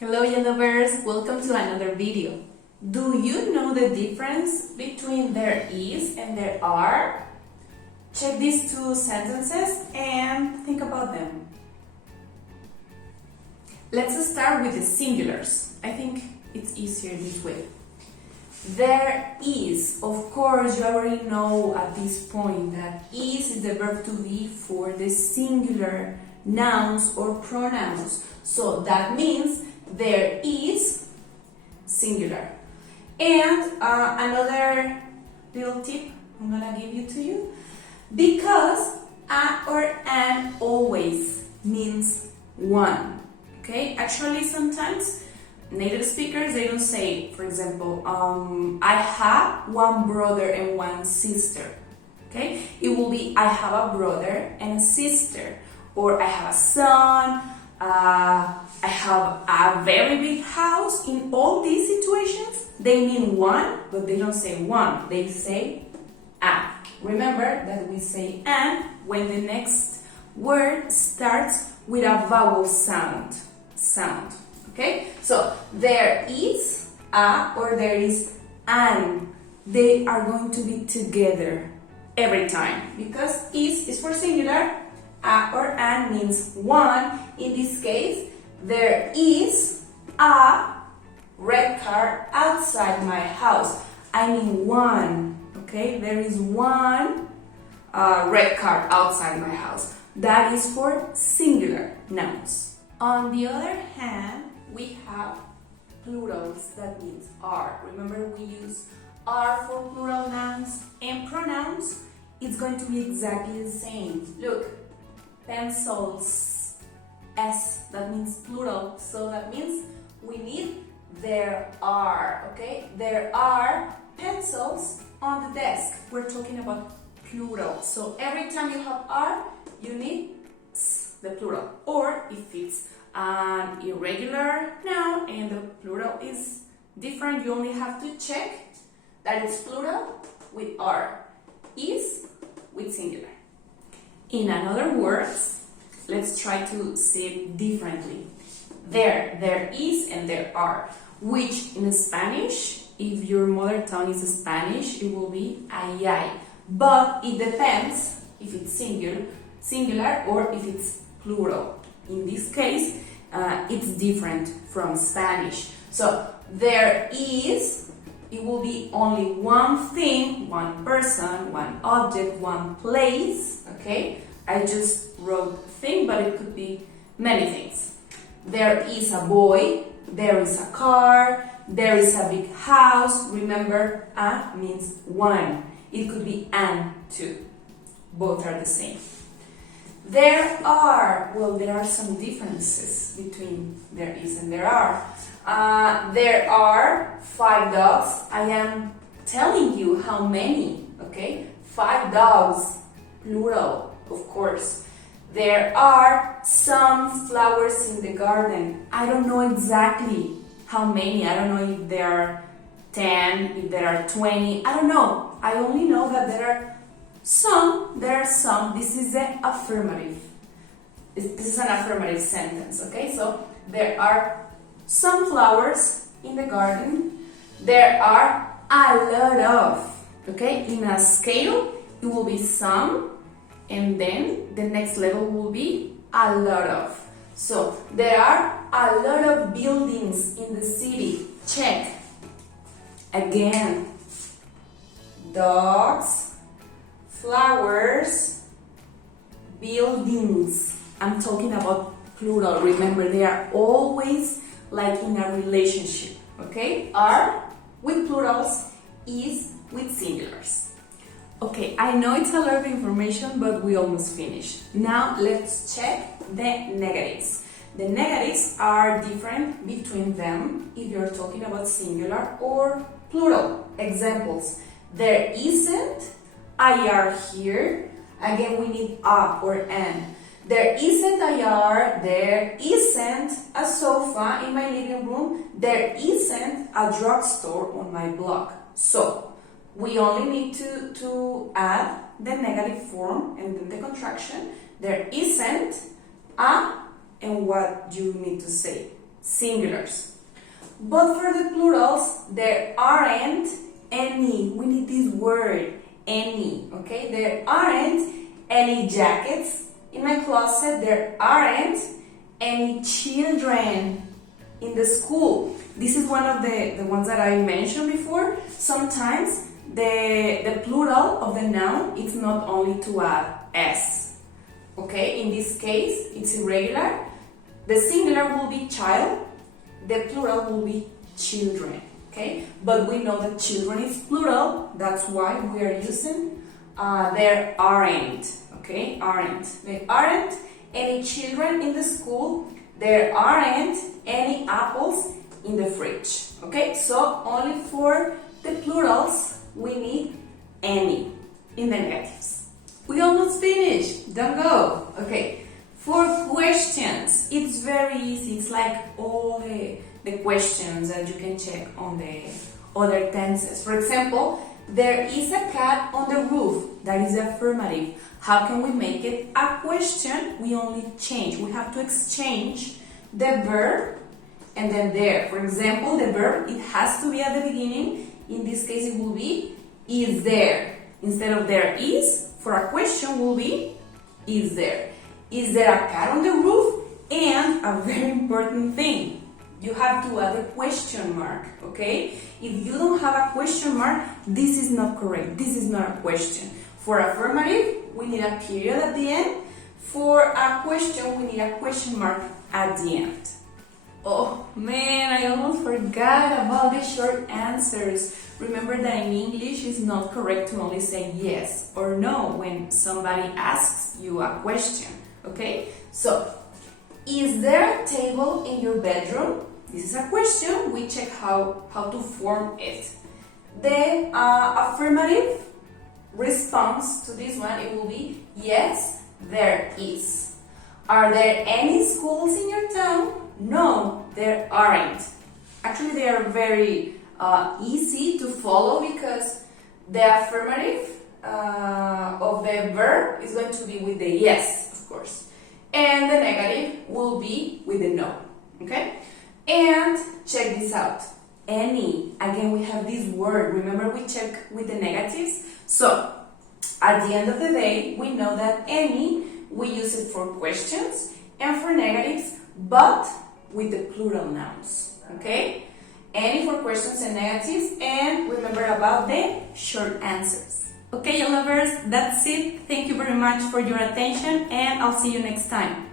Hello Yellowbears, welcome to another video. Do you know the difference between there is and there are? Check these two sentences and think about them. Let's start with the singulars. I think it's easier this way. There is, of course, you already know at this point that is the verb to be for the singular nouns or pronouns. So that means there is singular. And another little tip I'm gonna give you, because a or an always means one. Okay, actually sometimes native speakers, they don't say, for example, I have one brother and one sister. Okay, it will be I have a brother and a sister, or I have a son, I have a very big house. In all these situations, they mean one, but they don't say one, they say a. Remember that we say an when the next word starts with a vowel sound. Okay, so there is a or there is an. They are going to be together every time because is for singular, a or an means one. In this case, there is a red car outside my house. I mean one. Okay, there is one red car outside my house. That is for singular nouns. On the other hand, we have plurals, that means are. Remember, we use are for plural nouns and pronouns. It's going to be exactly the same. Look, pencils, S, that means plural. So that means we need there are, okay? There are pencils on the desk. We're talking about plural. So every time you have are, you need the plural. Or if it's an irregular noun and the plural is different, you only have to check that it's plural with are, is with singular. In other words, let's try to say it differently. There is and there are, which in Spanish, if your mother tongue is Spanish, it will be ay ay. But it depends if it's singular or if it's plural. In this case, it's different from Spanish. So there is, it will be only one thing, one person, one object, one place. Okay, I just wrote thing, but it could be many things. There is a boy, there is a car, there is a big house. Remember, a means one. It could be an too. Both are the same. There are, well, there are some differences between there is and there are. There are 5 dogs. I am telling you how many, okay? 5 dogs, plural, of course. There are some flowers in the garden. I don't know exactly how many. I don't know if there are 10, if there are 20. I don't know. I only know that there are some. This is an affirmative. This is an affirmative sentence, okay? So there are some flowers in the garden. There are a lot of, okay? In a scale, it will be some, and then the next level will be a lot of. So there are a lot of buildings in the city. Check. Again, dogs, flowers, buildings. I'm talking about plural. Remember, they are always like in a relationship, okay? Are with plurals, is with singulars. Okay, I know it's a lot of information, but we almost finished. Now let's check the negatives. The negatives are different between them if you're talking about singular or plural. Examples: there isn't a yard here. Again, we need a or an. There isn't a yard. There isn't a sofa in my living room. There isn't a drugstore on my block. So we only need to add the negative form and then the contraction. There isn't a, and what you need to say. singulars. But for the plurals, there aren't any. We need this word, any, okay? There aren't any jackets in my closet. There aren't any children in the school. This is one of the ones that I mentioned before. Sometimes the plural of the noun is not only to add s. Okay, in this case, it's irregular. The singular will be child, the plural will be children. Okay, but we know that children is plural, that's why we are using there aren't. Okay, aren't. There aren't any children in the school. There aren't any apples in the fridge. Okay, so only for the plurals we need any in the negatives. We almost finished. Don't go. Okay, for questions, it's very easy. It's like all the questions that you can check on the other tenses. For example, there is a cat on the roof. That is affirmative. How can we make it a question? We only change. We have to exchange the verb and then there. For example, the verb, it has to be at the beginning. In this case, it will be is there. Instead of there is, for a question will be is there. Is there a cat on the roof? And a very important thing, you have to add a question mark, okay? If you don't have a question mark, this is not correct. This is not a question. For affirmative, we need a period at the end. For a question, we need a question mark at the end. Oh man, I almost forgot about the short answers. Remember that in English it's not correct to only say yes or no when somebody asks you a question, okay? So, is there a table in your bedroom? This is a question. We check how to form it. The affirmative response to this one, it will be yes, there is. Are there any schools in your town? No, there aren't. Actually, they are very easy to follow because the affirmative of the verb is going to be with the yes, of course. And the negative will be with the no, okay? And check this out. Any. Again, we have this word. Remember, we check with the negatives. So, at the end of the day, we know that any, we use it for questions and for negatives, but with the plural nouns, okay? Any for questions and negatives, and remember about the short answers. Okay, lovers, that's it. Thank you very much for your attention, and I'll see you next time.